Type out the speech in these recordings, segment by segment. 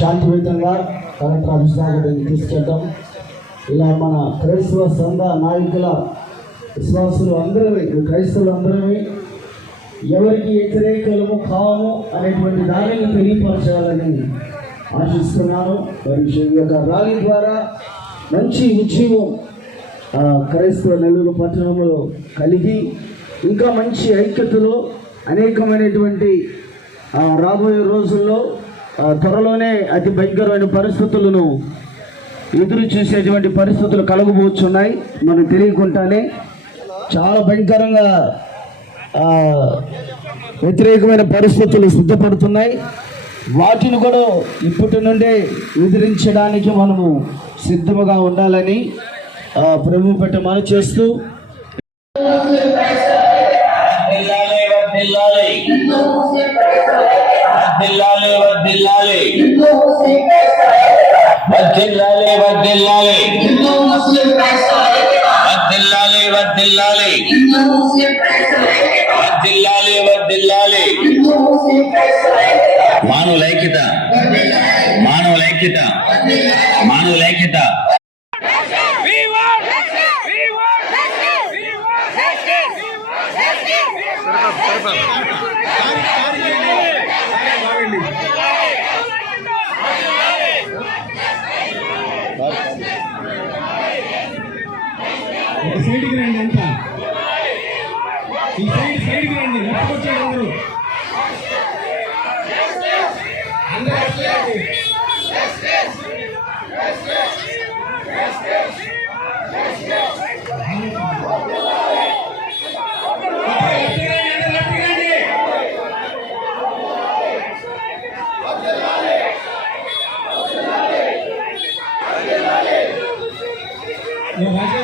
శాంతియుతంగా collector office దాకా తీసుకెళ్తాం ఇలా మన క్రైస్తవ సంఘ నాయకుల విశ్వాసులు అందరూ క్రైస్తవులు అందరూ ఎవరికి వ్యతిరేకలము కాము అనేటువంటి దానిని తెలియపరచాలని ఆశిస్తున్నాను. మరి ఈ యొక్క ర్యాలీ ద్వారా మంచి ఉద్యమం క్రైస్తవ నెల్లూరు పట్టణంలో కలిగి ఇంకా మంచి ఐక్యతలో అనేకమైనటువంటి రాబోయే రోజుల్లో త్వరలోనే అతి భయంకరమైన పరిస్థితులను ఎదురు చూసేటువంటి పరిస్థితులు కలగబోతున్నాయి మనం తెలియకుండానే చాలా భయంకరంగా వ్యతిరేకమైన పరిస్థితులు సిద్ధపడుతున్నాయి. వాటిని కూడా ఇప్పటి నుండే ఎదిరించడానికి మనము సిద్ధముగా ఉండాలని ప్రభు పెట్ట మనం చేస్తూ వర్ధిల్లాలి వర్ధిల్లాలి వర్ధిల్లాలి వర్ధిల్లాలి వర్ధిల్లాలి వర్ధిల్లాలి వర్ధిల్లాలి వర్ధిల్లాలి వర్ధిల్లాలి వర్ధిల్లాలి మానవ ఐక్యత మానవ ఐక్యత మానవ ఐక్యత We want ఒక సైడ్కి రండి అంతా ఈ సైడ్ సైడ్కి రండి వచ్చేది అందరూ అందరూ వచ్చేయండి. రండి,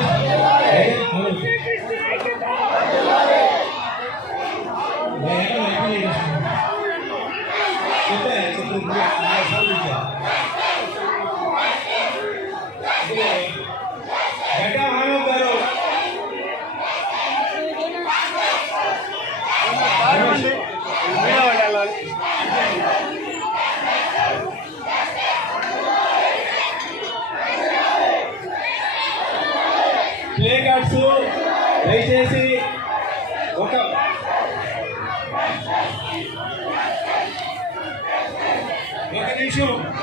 defense of the nice hurry बेटा मानो करो ప్లే కార్డ్స్ దయచేసి ఒక 就。